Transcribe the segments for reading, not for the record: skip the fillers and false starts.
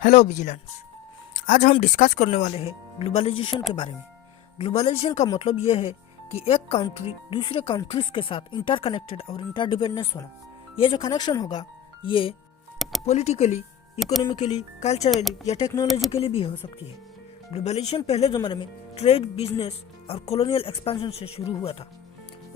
Hello vigilance. आज हम discuss करने वाले हैं ग्लोबलाइजेशन के बारे में। ग्लोबलाइजेशन का मतलब यह है कि एक कंट्री दूसरे कंट्रीज के साथ इंटरकनेक्टेड और इंटरडिपेंडेंस होना। ये जो कनेक्शन होगा ये पॉलिटिकली, इकोनॉमिकली, कल्चरली या टेक्नोलॉजिकली भी हो सकती है। ग्लोबलाइजेशन पहले ज़माने में ट्रेड, बिजनेस और कॉलोनियल एक्सपेंशन से शुरू हुआ था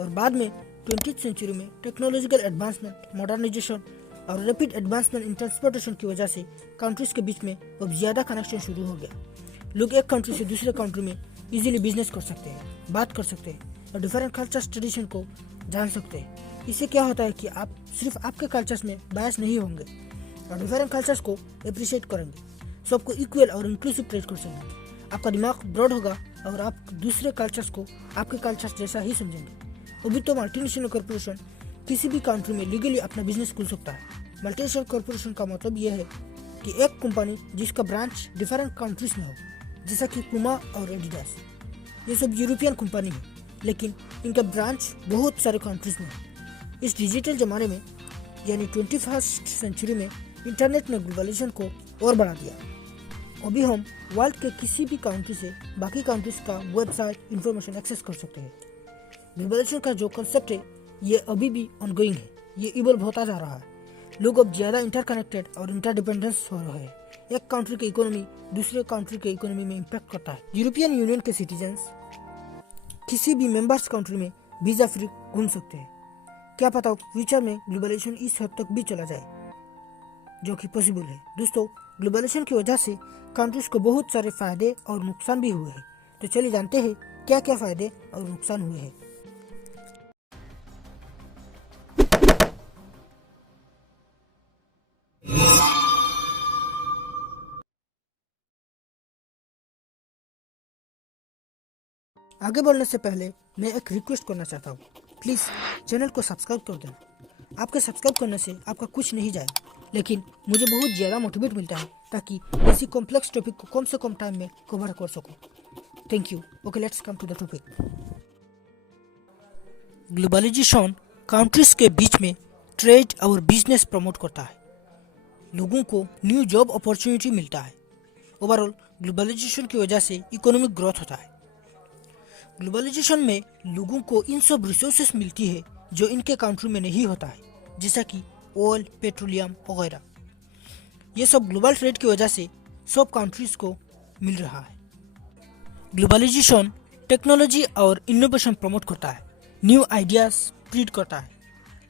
और बाद में 20th सेंचुरी में टेक्नोलॉजिकल एडवांसमेंट, मॉडर्नाइजेशन और रैपिड एडवांसमेंट इन ट्रांसपोर्टेशन की वजह से कंट्रीज के बीच में अब ज़्यादा कनेक्शन शुरू हो गया। लोग एक कंट्री से दूसरे कंट्री में इजीली बिजनेस कर सकते हैं, बात कर सकते हैं और डिफरेंट कल्चर्स ट्रेडिशन को जान सकते हैं। इससे क्या होता है कि आप सिर्फ आपके कल्चर्स में बायस नहीं होंगे और डिफरेंट कल्चर्स को अप्रिशिएट करेंगे, सबको इक्वल और इंक्लूसिव ट्रीट कर सकेंगे। आपका दिमाग ब्रॉड होगा और आप दूसरे कल्चर्स को आपके कल्चर्स जैसा ही समझेंगे। अभी तो मल्टीनेशनल कॉर्पोरेशन किसी भी कंट्री में लीगली अपना बिजनेस खुल सकता है। मल्टीनेशनल कॉर्पोरेशन का मतलब यह है कि एक कंपनी जिसका ब्रांच डिफरेंट कंट्रीज में हो, जैसा कि पुमा और एडिडास। ये सब यूरोपियन कंपनी है लेकिन इनका ब्रांच बहुत सारे कंट्रीज में है। इस डिजिटल ज़माने में यानी 21st सेंचुरी में इंटरनेट ने ग्लोबलाइजेशन को और बढ़ा दिया। अभी हम वर्ल्ड के किसी भी कंट्री से बाकी कंट्रीज का वेबसाइट इंफॉर्मेशन एक्सेस कर सकते हैं। ग्लोबलाइजेशन का जो कंसेप्ट है ये अभी भी ऑनगोइंग है, ये इवॉल्व होता जा रहा है। लोग अब ज़्यादा इंटरकनेक्टेड और इंटरडिपेंडेंस हो रहे हैं। एक कंट्री की इकोनॉमी दूसरे कंट्री के इकोनॉमी में इम्पैक्ट करता है। यूरोपियन यूनियन के सिटीजन्स किसी भी मेंबर्स कंट्री में वीज़ा फ्री घूम सकते हैं। क्या पता फ्यूचर में ग्लोबलाइजेशन इस हद तक भी चला जाए, जो कि पॉसिबल है। दोस्तों, ग्लोबलाइजेशन की वजह से कंट्रीज को बहुत सारे फायदे और नुकसान भी हुए हैं। तो चलिए जानते हैं क्या क्या फायदे और नुकसान हुए हैं। आगे बढ़ने से पहले मैं एक रिक्वेस्ट करना चाहता हूँ, प्लीज़ चैनल को सब्सक्राइब कर देना। आपके सब्सक्राइब करने से आपका कुछ नहीं जाए, लेकिन मुझे बहुत ज़्यादा मोटिवेट मिलता है ताकि ऐसी कॉम्प्लेक्स टॉपिक को कम से कम टाइम में कवर कर सकूँ। Thank you. Okay, let's come to the topic. Globalisation countries के बीच में ट्रेड और बिजनेस प्रमोट करता है। लोगों को न्यू जॉब अपॉर्चुनिटी मिलता है। ओवरऑल ग्लोबलाइजेशन की वजह से इकोनॉमिक ग्रोथ होता है। ग्लोबलाइजेशन में लोगों को इन सब रिसोर्सेस मिलती है जो इनके कंट्री में नहीं होता है, जैसा कि ऑयल, पेट्रोलियम वगैरह। ये सब ग्लोबल ट्रेड की वजह से सब कंट्रीज को मिल रहा है। ग्लोबलाइजेशन टेक्नोलॉजी और इनोवेशन प्रमोट करता है, न्यू आइडियाज स्प्रेड करता है।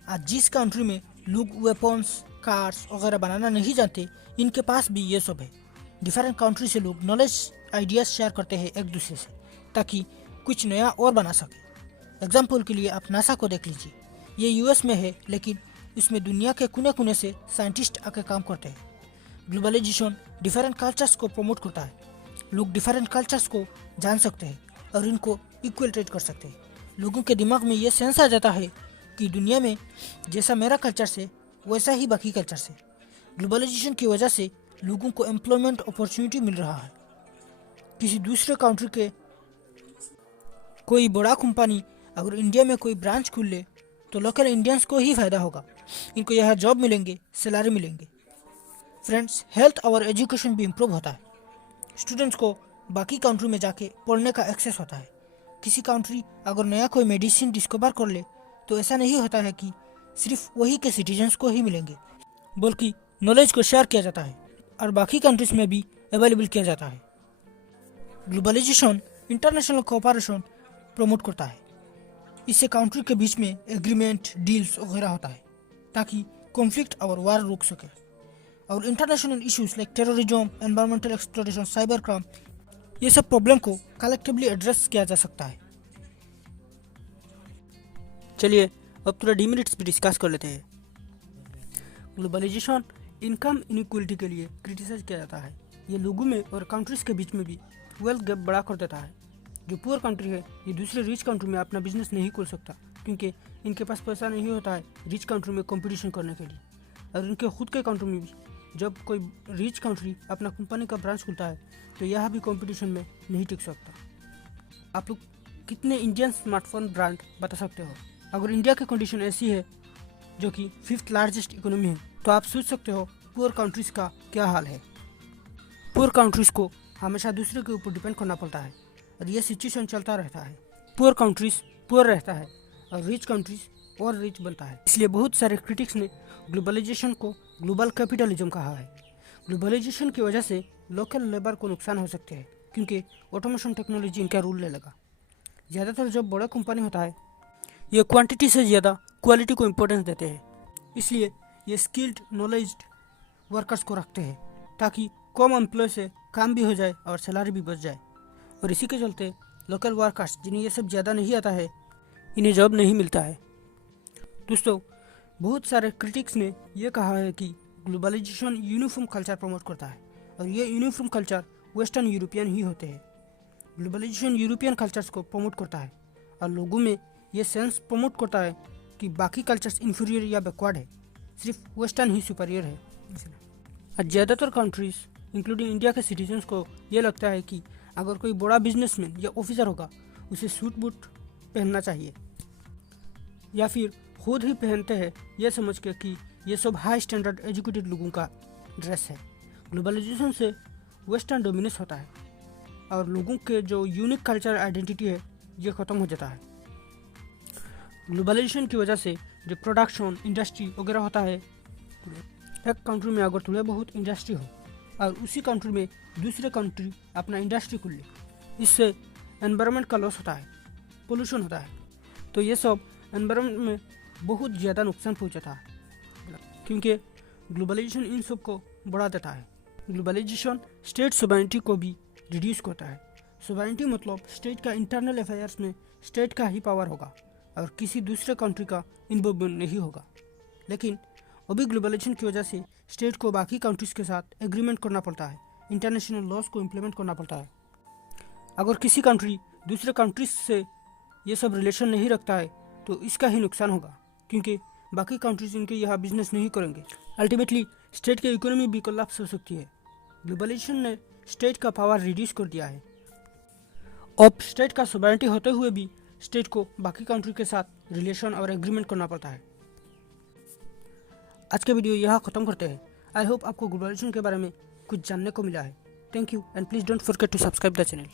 आज जिस कंट्री में लोग वेपन्स, कार्स वगैरह बनाना नहीं जानते, इनके पास भी ये सब है। डिफरेंट कंट्री से लोग नॉलेज, आइडियाज शेयर करते हैं एक दूसरे से, ताकि कुछ नया और बना सके। एग्जाम्पल के लिए आप नासा को देख लीजिए। ये यूएस में है लेकिन इसमें दुनिया के कोने कोने से साइंटिस्ट आके काम करते हैं। ग्लोबलाइजेशन डिफरेंट कल्चर्स को प्रमोट करता है। लोग डिफरेंट कल्चर्स को जान सकते हैं और इनको इक्वल ट्रीट कर सकते हैं। लोगों के दिमाग में ये सेंस आ जाता है कि दुनिया में जैसा मेरा कल्चर से वैसा ही बाकी कल्चर से। ग्लोबलाइजेशन की वजह से लोगों को एम्प्लॉयमेंट अपॉर्चुनिटी मिल रहा है। किसी दूसरे कंट्री के कोई बड़ा कंपनी अगर इंडिया में कोई ब्रांच खोल ले तो लोकल इंडियंस को ही फायदा होगा। इनको यहाँ जॉब मिलेंगे, सैलरी मिलेंगे। फ्रेंड्स, हेल्थ और एजुकेशन भी इम्प्रूव होता है। स्टूडेंट्स को बाकी कंट्री में जाके पढ़ने का एक्सेस होता है। किसी कंट्री अगर नया कोई मेडिसिन डिस्कवर कर ले तो ऐसा नहीं होता है कि सिर्फ वही के सिटीजन्स को ही मिलेंगे, बल्कि नॉलेज को शेयर किया जाता है और बाकी कंट्रीज में भी अवेलेबल किया जाता है। ग्लोबलाइजेशन इंटरनेशनल कोऑपरेशन प्रमोट करता है। इससे कंट्री के बीच में एग्रीमेंट, डील्स वगैरह होता है ताकि कॉन्फ्लिक्ट और वार रुक सके। और international issues like terrorism, environmental exploitation, cyber crime, ये सब प्रॉब्लम को कलेक्टिवली एड्रेस किया जा सकता है। चलिए अब थोड़ा डीमेरिट्स भी डिस्कस कर लेते हैं। ग्लोबलाइजेशन इनकम इनइक्वलिटी के लिए क्रिटिसाइज किया जाता है। ये लोगों में और कंट्रीज के बीच में भी वेल्थ गैप बड़ा कर देता है। जो पुअर कंट्री है ये दूसरे रिच कंट्री में अपना बिजनेस नहीं खोल सकता क्योंकि इनके पास पैसा नहीं होता है रिच कंट्री में कंपटीशन करने के लिए। और इनके खुद के कंट्री में भी जब कोई रिच कंट्री अपना कंपनी का ब्रांच खुलता है तो यह भी कंपटीशन में नहीं टिक सकता। आप लोग कितने इंडियन स्मार्टफोन ब्रांड बता सकते हो? अगर इंडिया की कंडीशन ऐसी है जो कि 5th लार्जेस्ट इकोनॉमी है, तो आप सोच सकते हो पुअर कंट्रीज का क्या हाल है। पुअर कंट्रीज को हमेशा दूसरे के ऊपर डिपेंड करना पड़ता है और ये सिचुएशन चलता रहता है। पुअर कंट्रीज पुअर रहता है और रिच कंट्रीज और रिच बनता है। इसलिए बहुत सारे क्रिटिक्स ने ग्लोबलाइजेशन को ग्लोबल कैपिटलिज्म कहा है। ग्लोबलाइजेशन की वजह से लोकल लेबर को नुकसान हो सकते हैं क्योंकि ऑटोमेशन टेक्नोलॉजी इनका रूल ले लगा। ज़्यादातर जब बड़ा कंपनी होता है ये क्वांटिटी से ज़्यादा क्वालिटी को इम्पोर्टेंस देते हैं, इसलिए ये स्किल्ड नॉलेज्ड वर्कर्स को रखते हैं ताकि कम एम्प्लॉय से काम भी हो जाए और सैलरी भी बच जाए। और इसी के चलते लोकल वर्कर्स जिन्हें ये सब ज़्यादा नहीं आता है इन्हें जॉब नहीं मिलता है। दोस्तों, बहुत सारे क्रिटिक्स ने यह कहा है कि ग्लोबलाइजेशन यूनिफॉर्म कल्चर प्रमोट करता है और ये यूनिफॉर्म कल्चर वेस्टर्न यूरोपियन ही होते हैं। ग्लोबलाइजेशन यूरोपियन कल्चर्स को प्रमोट करता है और लोगों में ये सेंस प्रमोट करता है कि बाकी कल्चर्स इन्फीरियर या बैकवर्ड है, सिर्फ वेस्टर्न ही सुपीरियर है। और ज़्यादातर कंट्रीज इंक्लूडिंग इंडिया के सिटीजन्स को ये लगता है कि अगर कोई बड़ा बिजनेसमैन या ऑफिसर होगा उसे सूट बूट पहनना चाहिए या फिर खुद ही पहनते हैं यह समझ के कि ये सब हाई स्टैंडर्ड एजुकेटेड लोगों का ड्रेस है। ग्लोबलाइजेशन से वेस्टर्न डोमिनेंस होता है और लोगों के जो यूनिक कल्चर आइडेंटिटी है ये ख़त्म हो जाता है। ग्लोबलाइजेशन की वजह से जो प्रोडक्शन इंडस्ट्री वगैरह होता है, एक कंट्री में अगर थोड़ा बहुत इंडस्ट्री हो और उसी कंट्री में दूसरे कंट्री अपना इंडस्ट्री खोल ले, इससे एनवायरनमेंट का लॉस होता है, पोल्यूशन होता है। तो ये सब एनवायरनमेंट में बहुत ज़्यादा नुकसान पहुंचाता है क्योंकि ग्लोबलाइजेशन इन सब को बढ़ा देता है। ग्लोबलाइजेशन स्टेट सोवरेनिटी को भी रिड्यूस करता है। सोवरेनिटी मतलब स्टेट का इंटरनल अफेयर्स में स्टेट का ही पावर होगा और किसी दूसरे कंट्री का इन्वॉल्वमेंट नहीं होगा। लेकिन अभी ग्लोबलाइजेशन की वजह से स्टेट को बाकी कंट्रीज़ के साथ एग्रीमेंट करना पड़ता है, इंटरनेशनल लॉज को इम्प्लीमेंट करना पड़ता है। अगर किसी कंट्री दूसरे कंट्रीज से ये सब रिलेशन नहीं रखता है तो इसका ही नुकसान होगा क्योंकि बाकी कंट्रीज इनके यहाँ बिजनेस नहीं करेंगे। अल्टीमेटली स्टेट की इकोनॉमी भी कोलैप्स हो सकती है। ग्लोबलाइजेशन ने स्टेट का पावर रिड्यूस कर दिया है। अब स्टेट का सोवरेनिटी होते हुए भी स्टेट को बाकी कंट्री के साथ रिलेशन और एग्रीमेंट करना पड़ता है। आज के वीडियो यहाँ ख़त्म करते हैं। आई होप आपको ग्लोबलाइजेशन के बारे में कुछ जानने को मिला है। Thank you and please don't forget to subscribe the channel.